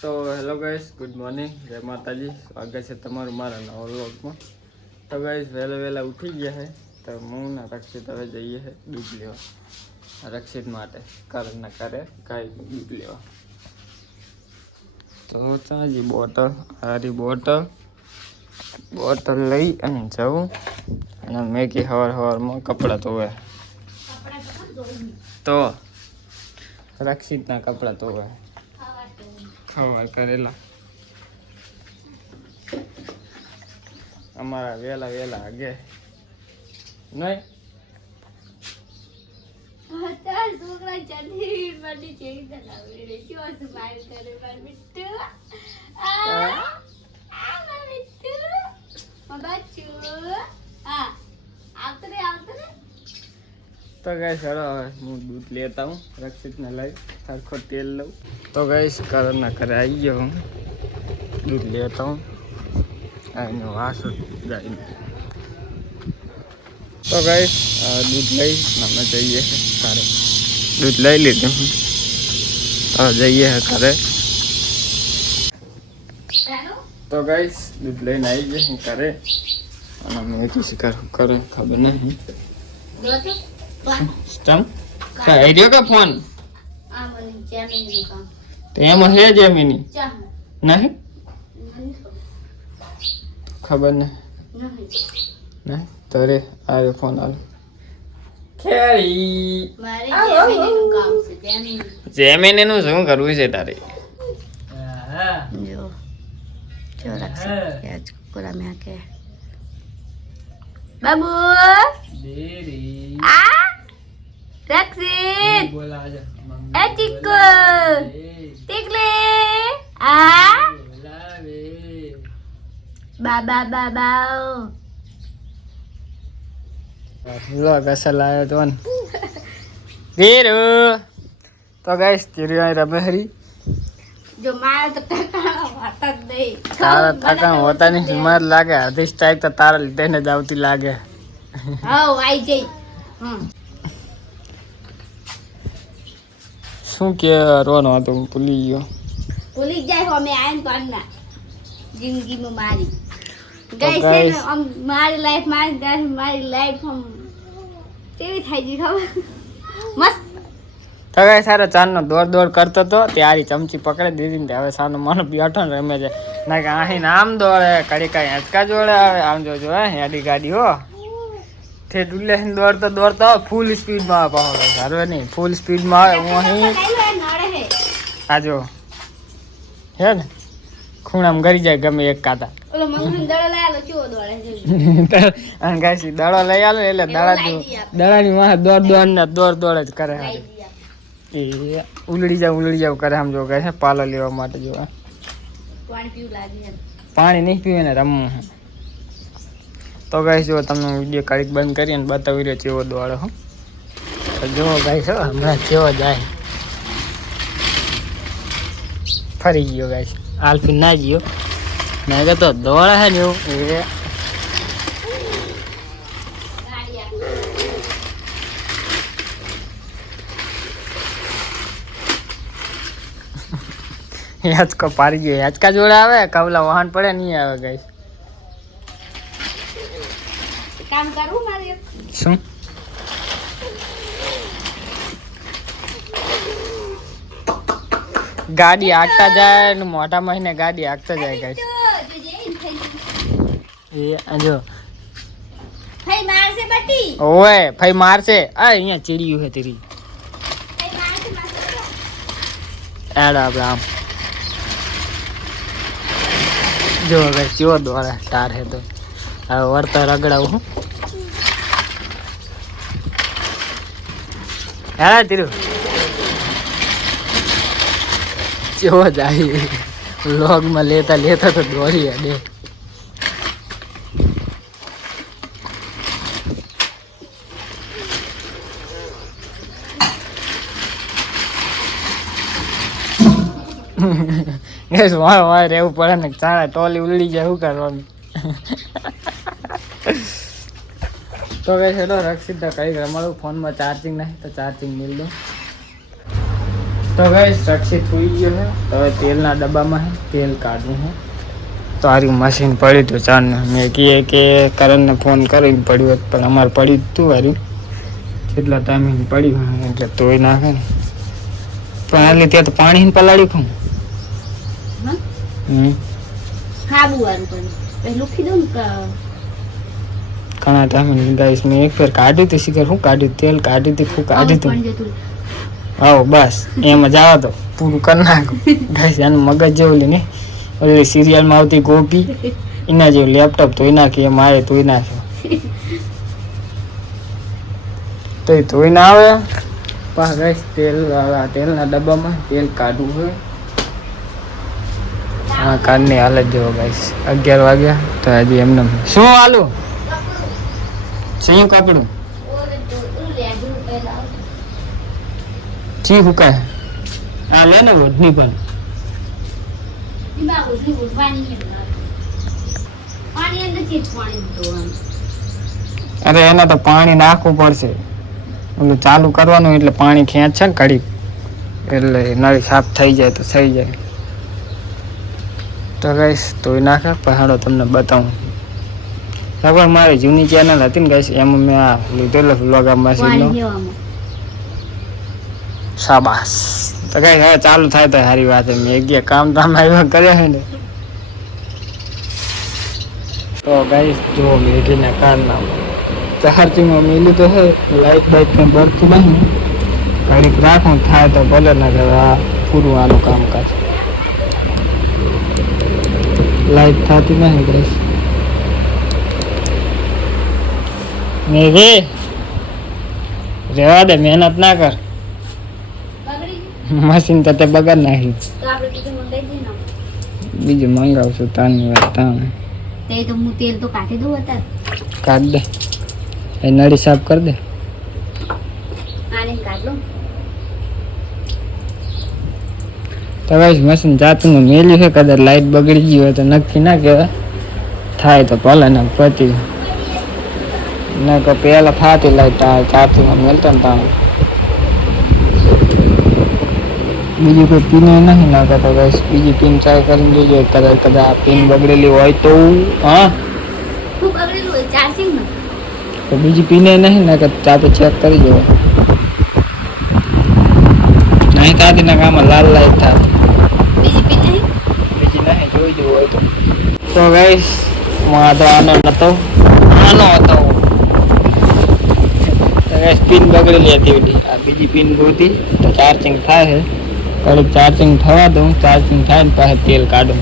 તો hello guys, good morning, જય માતાજી. સ્વાગત છે તમારું મારા નવા વ્લોગમાં. તો ગાઈસ વહેલા ઉઠી ગયા છે. તો હું ને રક્ષિત હવે જઈએ છે દૂધ લેવા રક્ષિત માટે. કરણના કરે ગાય દૂધ લેવા. તો ચાજી હારી બોટલ લઈ અને જવું. અને મેગી સવારમાં કપડાં ધોવે તો રક્ષિતના કપડાં ધોવે ખબર કરેલા. અમારા વેલા આગે નહીં તો ગાઈસ ચલો હવે હું દૂધ લેતા હું રક્ષિતને લઈ સરખો તેલ લઉં. તો ગાઈસ કરના ઘરે આવી ગયો હું દૂધ લેતા હું એનું વાસણ ગાયનું. તો ગાઈસ દૂધ લઈ અમે જઈએ ઘરે. દૂધ લઈ લીધું હું તો જઈએ ઘરે. તો ગાઈસ દૂધ લઈને આવી ગયા હું ઘરે. અને મેં કીધું કરે ખબર નહીં સ્ટમ કઈ રહ્યો કે ફોન એમાં હે જેમીની નહીં ખબર નહીં તો રે આવ્યો ફોન આવ્યો ખેરી જેમીની નું શું કરવું છે તારે? बाबू देरी आ रक्षित बोला आजा ए चिक्कू टिकले आ बोलावे बाबा बाबा लो कैसा लाया तो वीरू तो गाइस तेरी आई रबहरी जो मार तो होता नहीं तारा थका होता नहीं मार लागे आधी टाइप तो तारा લીધે ને જ આવતી લાગે. હા આઈ જઈ શું કે રોનો હતો હું ભૂલી ગયો. ભૂલી જાય અમે આયન તો અન્ના જિંદગીમાં મારી તો ગઈ છે guys, ને મારી લાઈફ આમ કેવી થઈ ગઈ ખબર મસ્ત. તો ગાઈસ સારો ચાંદનો દોડ કરતો તો ત્યારે ચમચી પકડી દીધી ને હવે સાનો મનો બેઠો ને રમે છે ના કે અહીં આમ દોડે કડી કઈ હેચકા જોડે આવે આમ જોજો હેડી ગાડી હો તે ડુલે દોડતો ફૂલ સ્પીડમાં આવે પાછો સારું નહીં ફૂલ સ્પીડમાં આવે. હું અહીં આ જો હે ને ખૂણામાં ગરી જાય ગમે એક કાતા ઓલો મંગન દડો લઈ આલો ચો દોડે છે અને ગાઈસ દડો લઈ આલો એટલે દડાની વાહ દોડ જ કરે એ ઉલડી જાવ કરે આમ જો કહે છે પાલો લેવા માટે જો પાણી પીવું લાગે પાણી નહીં પીવે ને રમવું. તો ગાઈસ જો તમને વિડીયો કાઢી બંધ કરી અને બતાવી રહ્યો કેવો દોડે હો. તો જો ગાઈસ હમણાં કેવો જાય ફરી ગયો ગાઈસ આલ્ફી ના ગયો મેં કહે તો દોડે છે ને એવું એ હેચકો પારી ગયો. હેચકા જોડે આવે કવલા વાહન પડે નહીં આવે ગાઈસ. કામ કરું મારે શું ગાડી આગતા જાય ને મોટા મહિને ગાડી આગતા જાય ગાઈસ. એ જો ફઈ મારશે બટી ઓય ફઈ મારશે. આ અહીંયા ચીડિયું હે તેરી ફઈ મારશે એડ આપણે આમ જો ગાઈસ કેવો દોડે તાર હે તો હવે વર્તા રગડાવું હું હેડા તીરું કેવો જાય વ્લોગમાં લેતા તો દોડી દે. ગેસ વાય રહેવું પડે ને ચાણા ટોલી ઉલડી જાય શું કરવાનું. તો ગઈ છે રક્ષિત કઈ રમાડું ફોનમાં ચાર્જિંગ નહીં તો ચાર્જિંગ મિલ દઉં. તો ગાઈસ રક્ષિત સુઈ ગયો છે. તો હવે તેલના ડબ્બામાં છે તેલ કાઢવું છે. તો આરી મશીન પડ્યું હતું ચારને મેં કહીએ કે કરણને ફોન કરીને પડ્યું હતું પણ અમારે પડ્યું હતું વારી કેટલા ટાઈમ પડ્યું એટલે તોય નાખે ને પણ આટલી ત્યાં તો પાણી પલાળ્યું ખું હાબુ વાળું પણ પેલું કીધું ને ઘણા ટાઈમ ગાઈસ મેં એક ફેર કાઢ્યું હતું શીખર શું કાઢ્યું તેલ કાઢ્યું હતું શું કાઢ્યું હતું આવો બસ એમાં જાવ તો પૂરું કરી નાખું ગાઈસ આનું મગજ જેવું ને ઓલી સિરિયલમાં આવતી ગોપી એના જેવું લેપટોપ ધોઈ નાખી એમ આવે ધોઈ નાખ્યો તો એ ધોઈ ના આવે પાછા ગાઈસ તેલના ડબ્બામાં તેલ કાઢવું હોય હા કારની હાલત જેવો ગાઈસ 11 વાગ્યા તો હજી એમને શું હાલું સયું કાપડું જી હુકાય આ લે ને ઓઢની પણ અરે એના તો પાણી નાખવું પડશે ઓલું ચાલુ કરવાનું એટલે પાણી ખેંચશે ને ઘડી એટલે નળી સાફ થઈ જાય તો થઈ જાય તો ગાઈસ ધોઈ નાખે પહાડો તમને બતાવું લગભગ મારી જૂની ચેનલ હતી ને ગાઈસ એમાં મેં આ લીધેલો વ્લોગ આ મશીનનો શાબાશ તો ગાઈસ હવે ચાલુ થાય તો સારી વાત મેં એક કામ આવ્યા કર્યા છે ને તો ગાઈસ જો મેઘીના કારના ચાર્જિંગમાં મેલી તો છે લાઈટ બાઈટ કંઈ બળતું નહીં ઘડીક રાખું થાય તો ભલે ના કરે આ પૂરું આનું કામકાજ લાઈટ થતી નહીં ગાઈસ મેઘી રેવા દે મહેનત ના કર મશીન તો તે બગાડ નાખ્યું બીજું મંગાવશું તાની વાત તાને તો હું તેલ તો કાઢી દઉં અત્યારે કાઢ દે એ નળી સાફ કરી દે આને કાઢ લો તો ગાઈસ મશીન જાતું મેલ્યું છે કદાચ લાઈટ બગડી ગઈ હોય તો નક્કી ના કહેવાય થાય તો ભલે ને પતી ના કે પહેલા થતી લાઈટ ચાર્જિંગમાં મેલતો ને ત્યાં બીજી કોઈ પીને નહીં નાખતા તો ગાઈસ બીજી પિન ટ્રાય કરીને જોજો કદાચ આ પિન બગડેલી હોય તો હા ખૂબ બગડેલું હોય ચાર્જિંગમાં તો બીજી પીને નહીં નાખે ચાતે ચેક કરી જવો નહીં થતી ના આમાં લાલ લાઈટ થતી બીજી પીન નહીં બીજી નહીં જોઈ જવું હોય તો ગાઈસ મારો આનો નતો આનો હતો ગાઈસ પિન બગડેલી હતી આ બીજી પિન ગોતી તો ચાર્જિંગ થાય છે કડક ચાર્જિંગ થવા દઉં ચાર્જિંગ થાય ને પાછું તેલ કાઢું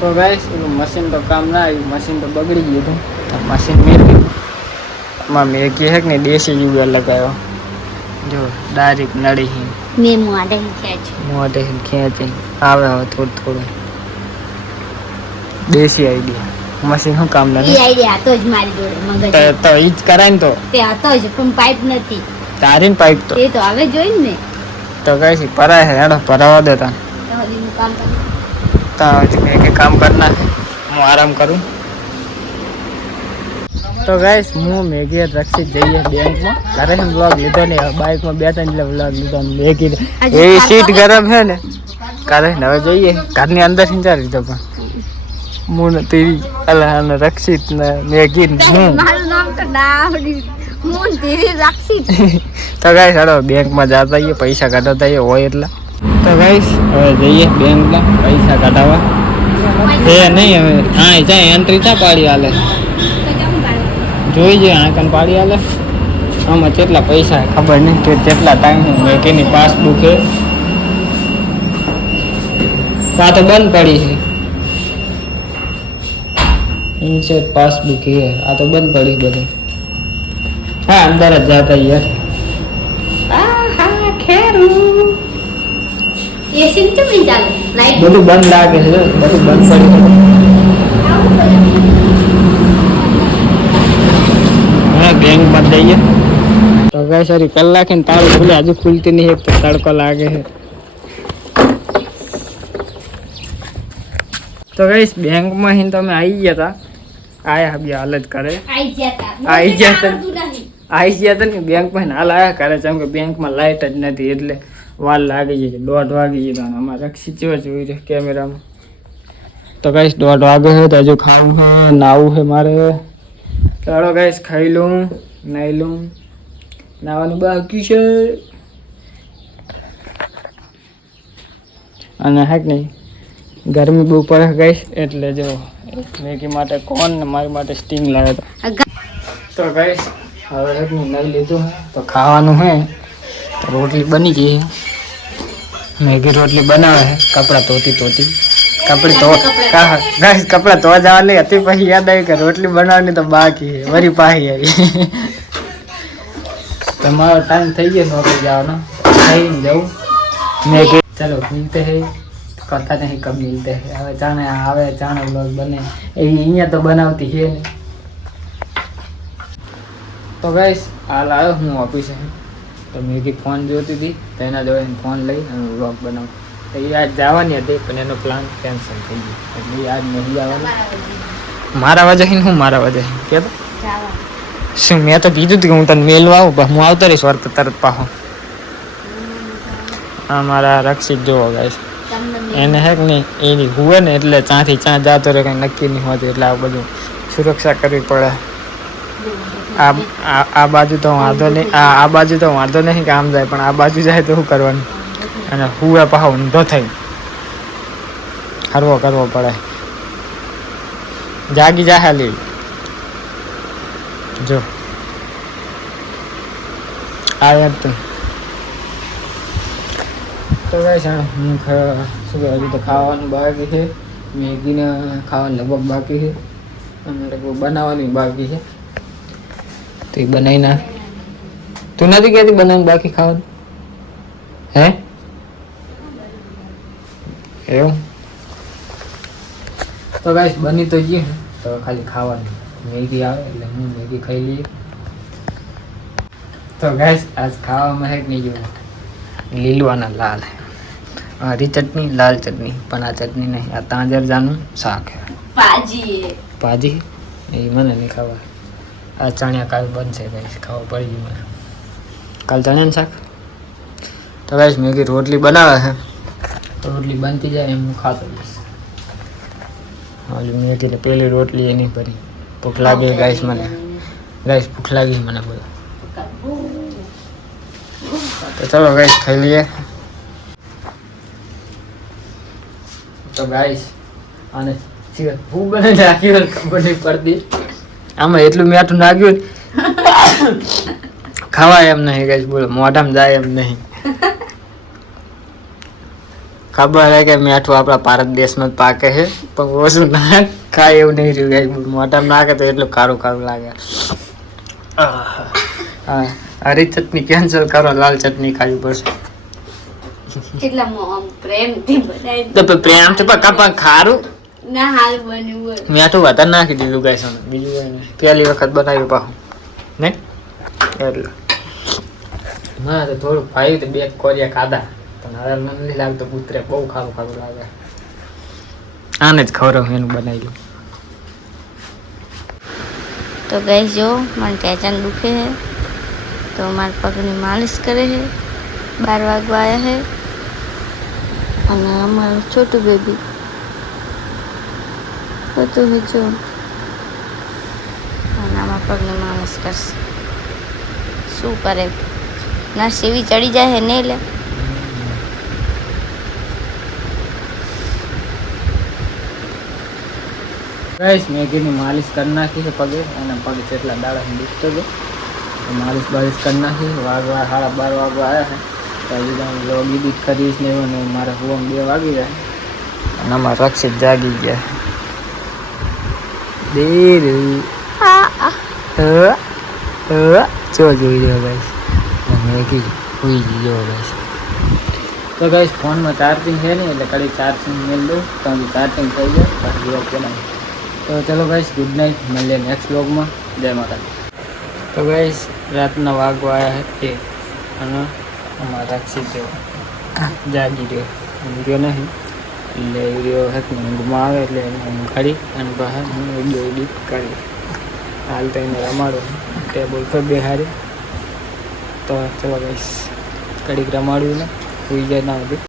તો ગાઈસ એનું મશીન તો કામ ના આવ્યું મશીન તો બગડી ગયું હતું મશીન મેળવ્યું એમાં મેં કહે કે ને દેશી યુગર લગાવ્યો જો ડાયરેક્ટ નડી મેં મોઢે ખેંચી આવે હવે થોડું થોડું દેશી આઈડિયા મશીન શું કામ નથી આઈડિયા હતો જ મારી જોડે મગજ તો ઈ જ કરાય ને તો તે હતો જ પણ પાઇપ નથી તારીને પાઇપ તો એ તો હવે જોઈને ને તો કઈ છે પરાય છે હેડો પરાવા દેતા તો હજી હું કામ કરું તો હજી મેં કે કામ કરી નાખે હું આરામ કરું તો ગાઈસ હું મેઘી રક્ષિત જઈએ બેંકમાં ઘરે એમ વ્લોગ લીધો ને બાઇકમાં 2-3 એટલે વ્લોગ લીધો મેઘી એવી સીટ ગરમ છે ને કાલે હવે જઈએ ઘરની અંદર ચાલી લીધો પણ હું તેવી અલા રક્ષિત ને મેઘી મારું નામ તો ના આવડ્યું હું ધીરે રક્ષિત તો ગાઈસ હાલો બેંકમાં જતા આવીએ પૈસા કાઢતા આવીએ હોય એટલા તો ગાઈસ હવે જઈએ બેંકમાં પૈસા કાઢવા એ નહીં હવે હા જાય એન્ટ્રી ચા પાડી હાલે જોઈ જાય આંકન પાડી હાલે આમાં કેટલા પૈસા ખબર નહીં કે કેટલા ટાઈમ મેઘીની પાસબુક છે આ તો બંધ પડી છે ઇન્સર્ટ પાસબુક છે આ તો બંધ પડી બધું હા અંદર જ જાતા યાર એસી તો નહીં ચાલે લાઈટ બધું બંધ લાગે છે બધું બંધ પડી હા બેંકમાં જઈએ તો કઈ સારી કલાકે ને તાળું ખુલે હજુ ખુલતી નહીં એક તો તડકો લાગે છે તો ગઈશ બેંકમાં તમે આવી ગયા હતા આયા બી હાલત કરે આઈ ગયા આઈ ગયા તા. આવડતું નહીં. આવી ગયા હતા ને બેંકમાં હાલ આવ્યા કરે છે, એમ કે બેંકમાં લાઇટ જ નથી એટલે વાર લાગી જાય. 1:30 વાગી ગયા. અમારે રક્ષિત જેવા જોઈ છે કેમેરામાં. તો ગાઈસ 1:30 વાગે છે તો હજુ ખાવું છે, નાવું છે મારે. ચાલો ગાઈસ ખાઈ લઉં, નાઈ લઉં, નાવાનું બાકી છે. અને હે કે નહીં ગરમી બહુ પડે ગાઈસ એટલે જો મેગી માટે કોણ ને મારી માટે સ્ટીમ લાવ્યો હતો. તો ગાઈસ હવે હે કે નહીં લીધું હે તો ખાવાનું હે. તો રોટલી બની ગઈ. મેગી રોટલી બનાવે છે કપડાં ધોતી કપડી તો ગાઈસ કપડાં ધોવા જવાની હતી પછી યાદ આવી કે રોટલી બનાવવાની તો બાકી છે, વરી પાહી આવી. તમારો ટાઈમ થઈ ગયો નોકરી જવાનો, ખાઈને જવું. મેગી ચલો મિલતે હે, કરતા નહીં કબ મિલતે હે. હવે જાણે આવે જાણે બ્લોગ બને એ અહીંયા તો બનાવતી છે ને. તો ગાઈસ હાલ આવ્યો હું ઓફિસે. તો મેગી ફોન જોતી હતી તો એના જોડે ફોન લઈ અને બ્લોગ બનાવું. તો એ આજ જવાની હતી પણ એનો પ્લાન કેન્સલ થઈ ગયો એટલે આજ નહીં જવાનું. મારા વજહ હું મારા વજહ કે શું મેં તો કીધું હતું કે હું તને મેલવા આવું પણ હું આવતો રહીશ વર્ત તરત પાછો. અમારા રક્ષિત જોવો ગાઈસ એને હે કે નહીં એની હુએ ને એટલે ચાંથી ચા જતો રહે કંઈ નક્કી નહીં હોતું એટલે આ બધું સુરક્ષા કરવી પડે. આ બાજુ તો વાંધો નહીં, આ બાજુ તો વાંધો નહીં કે આમ જાય પણ આ બાજુ જાય તો શું કરવાનું. અને હુએ પાછો ઊંધો થઈ હરવો કરવો પડે. જાગી જા હાલી જો આ યાર તો ગાઈસ હું શું કહે હજુ તો ખાવાનું બાકી છે. મેગીને ખાવાનું લગભગ બાકી છે અને લગભગ બનાવવાનું બાકી છે. તો એ બનાવી નાખ. તું નથી કહેતી બનાવીને બાકી ખાવાનું હે એવું? તો ગાઈસ બની તો ગયું તો ખાલી ખાવાનું મેગી આવે એટલે હું મેગી ખાઈ લઈએ. તો ગાઈસ આજ ખાવામાં હે નહીં જોયું લીલવાના લાલ હરી ચટણી લાલ ચટણી પણ આ ચટણી નહીં, આ તાંજરજાનું શાક હે. પાજી એ મને નહીં ખાવા. આ ચણિયા કાલ બનશે ગાઈસ, ખાવા પડી ગયું મને કાલ ચણિયાનું શાક. તો ગાઈસ મેગી રોટલી બનાવે છે તો રોટલી બનતી જાય એમ હું ખાતો જઈશ. ઓલી મેગી પેલી રોટલી એની ભરી ભૂખ લાગી ગાઈસ મને. ગાઈસ ભૂખ લાગી મને બધું. તો ચલો ગાઈસ ખાઈ લઈએ. તો ગાઈસ આને ભૂખ બને નાખ્યું ખબર નહીં પડતી. આમાં એટલું મીઠું નાખ્યું ખવાય એમ નહીં ગાઈસ. બોલો મોઢામાં જાય એમ નહીં. ખબર હે કે મીઠું આપણા ભારત દેશમાં જ પાકે છે પણ ઓછું ના ખાય એવું નહીં રહ્યું ગાઈસ. મોઢામાં નાખે તો એટલું ખારું ખારું લાગે. હા હરી ચટણી કેન્સલ કરો, લાલ ચટણી ખાવી પડશે. તો પ્રેમથી કપા ખારું મીઠું વધારે નાખી દીધું ગાઈસ. બીજું પહેલી વખત બનાવ્યું પાછું નહીં એટલે મને તો થોડુંક ભાઈ તો 2 કોરિયા ખાધા પણ હવે મને નથી લાગતું પુત્રે બહુ ખારું ખારું લાગે. આને જ ખવડાવ એનું બનાવ્યું. તો ગાઈસ જો મને ટેચન દુખે છે તો મારા પગની માલિશ કરે છે. 12 વાગવા આવ્યા છે અને અમારું છોટું બેબી બધું જો અને આમાં પગની માલિશ કરશે. શું કરે નસ એવી ચડી જાય છે નહીં લે. ગાઈસ મેગીની માલિશ કરી નાખી છે પગે અને પગ કેટલા દાડા દુખતો હતો માલિશ બાલિશ કરી નાખી. વાગવા 12:30 વાગવા આવ્યા છે તો હજી તમે લોગ એડિટ કરીશ ને એવું ને મારે હોમ 2 વાગી જાય અને અમારા રક્ષિત જાગી ગયા. જો જોઈ રહ્યો ગાઈસ મેગી હોઈ ગયો ગાઈસ. તો ગાઈસ ફોનમાં ચાર્જિંગ છે ને એટલે કડી ચાર્જિંગ મેળ દઉં તો ચાર્જિંગ થઈ જાય બાકી બ્લોગ બનાવી. તો ચલો ગાઈસ ગુડ નાઇટ, મળીએ નેક્સ્ટ બ્લોગમાં. જય માતા. તો ગાઈસ રાતના વાગવા આવ્યા છે અને અમારા રક્ષિત જાગી રહ્યો ઊંઘ્યો નહીં એટલે વિડીયો ઊંઘમાં આવે એટલે ઊંઘાડી અને બહાર હું વિડીયો એડિટ કરી. હાલ તો એને રમાડું ટેબલ પર બેહારી તો ચલો ગાઈસ કડીક રમાડ્યું ને સુઈ જાય ના હતી